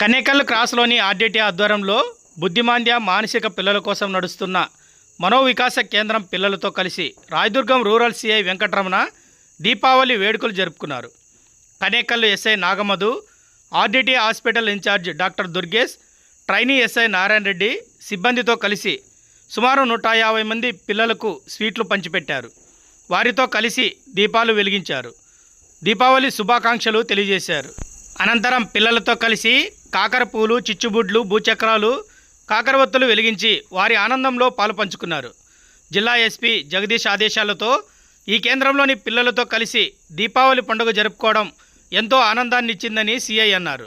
Kanekal క్రాస్లోని RDT ఆధ్వర్యంలో బుద్ధిమాంద్య మానసిక పిల్లల కోసం నడుస్తున్న మనోవికాస కేంద్రం పిల్లలతో కలిసి రాయదుర్గం రూరల్ సిఐ వెంకటరమణ దీపావళి వేడుకలు జరుపుకున్నారు. Kanekal SI Nagamadhu RDT hospital incharge doctor Durgesh trainee SI Narayana Reddy సిబ్బందితో కలిసి సుమారు నూట యాభై మంది పిల్లలకు స్వీట్లు పంచిపెట్టారు. వారితో కలిసి దీపాలు వెలిగించారు. దీపావళి శుభాకాంక్షలు తెలియజేశారు. అనంతరం పిల్లలతో కలిసి కాకర పూలు చిచ్చుబుడ్లు భూచక్రాలు కాకరవత్తులు వెలిగించి వారి ఆనందంలో పాలు పంచుకున్నారు. జిల్లా ఎస్పీ జగదీష్ ఆదేశాలతో ఈ కేంద్రంలోని పిల్లలతో కలిసి దీపావళి పండుగ జరుపుకోవడం ఎంతో ఆనందాన్ని ఇచ్చిందని సిఐ అన్నారు.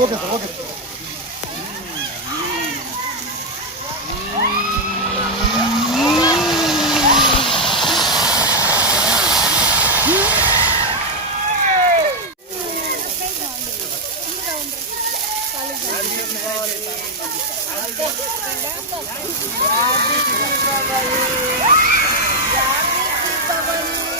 먹겠어, 먹겠어. Happy Deepavali! Happy Deepavali!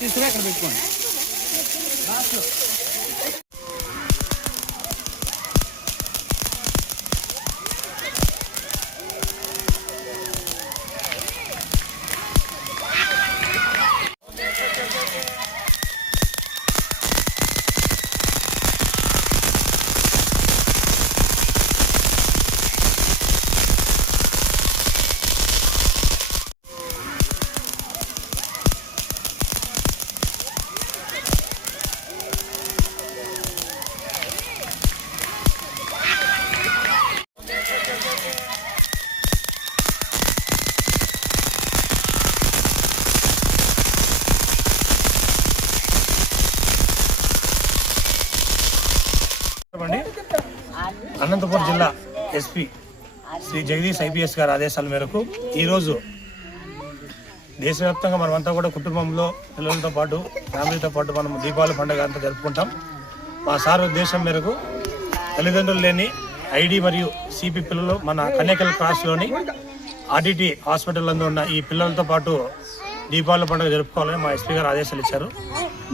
తీసుకుని అక్కడ పెట్టుకోండి. చెప్పండి. అనంతపురం జిల్లా ఎస్పీ శ్రీ జగదీష్ ఐపీఎస్ గారి ఆదేశాల మేరకు ఈరోజు దేశవ్యాప్తంగా మనమంతా కూడా కుటుంబంలో పిల్లలతో పాటు ఫ్యామిలీతో పాటు మనం దీపావళి పండుగ అంతా జరుపుకుంటాం. మా సార్ ఉద్దేశం మేరకు తల్లిదండ్రులు లేని ఐడి మరియు సిపి పిల్లలు మన కన్యకల్ క్రాస్లోని ఆర్డిటి హాస్పిటల్ నందు ఉన్న ఈ పిల్లలతో పాటు దీపావళి పండుగ జరుపుకోవాలని మా ఎస్పీ గారు ఆదేశాలు ఇచ్చారు.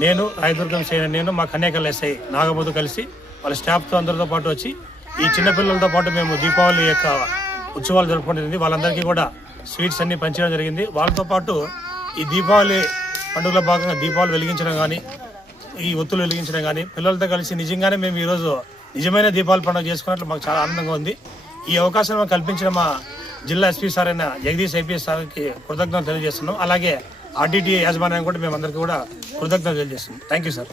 నేను రాయదుర్గం చేయని నేను మా కన్యాకల్ ఎస్ఐ నాగబోతు కలిసి వాళ్ళ స్టాఫ్తో అందరితో పాటు వచ్చి ఈ చిన్నపిల్లలతో పాటు మేము దీపావళి యొక్క ఉత్సవాలు జరుపుకోవడం జరిగింది. వాళ్ళందరికీ కూడా స్వీట్స్ అన్ని పంచడం జరిగింది. వాళ్ళతో పాటు ఈ దీపావళి పండుగలో భాగంగా దీపావళి వెలిగించడం కానీ ఈ ఒత్తులు వెలిగించడం కానీ పిల్లలతో కలిసి నిజంగానే మేము ఈరోజు నిజమైన దీపావళి పండుగ చేసుకున్నట్లు మాకు చాలా ఆనందంగా ఉంది. ఈ అవకాశం కల్పించిన మా జిల్లా ఎస్పీ సార్ అయిన జగదీష్ ఐపీఎస్ సార్కి కృతజ్ఞతలు తెలియజేస్తున్నాం. అలాగే ఆర్డీటీ యాజమాన్యం కూడా మేమందరికీ కూడా కృతజ్ఞతలు తెలియజేస్తున్నాం. Thank you sir.